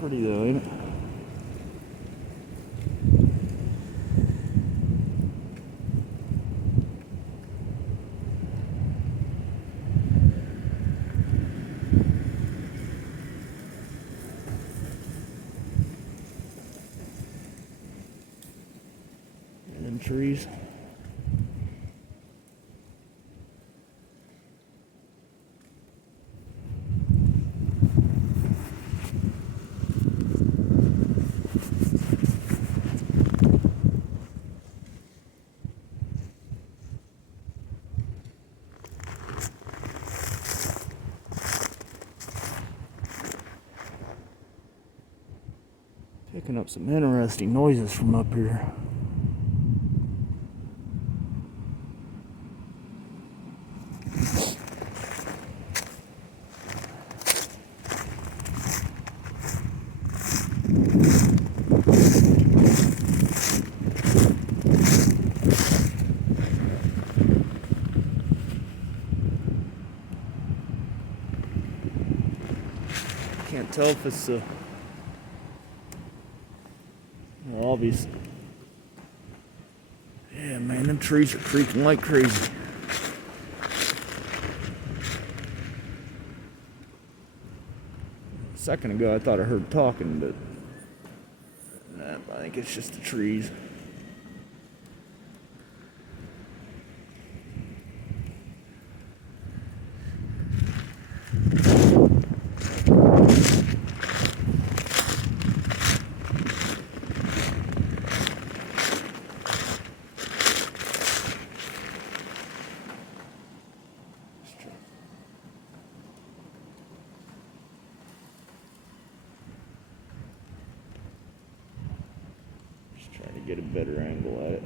Pretty though, ain't it? And them trees. Picking up some interesting noises from up here. Can't tell if it's obvious. Yeah, man, them trees are creaking like crazy. A second ago, I thought I heard talking, but I think it's just the trees. Just trying to get a better angle at it.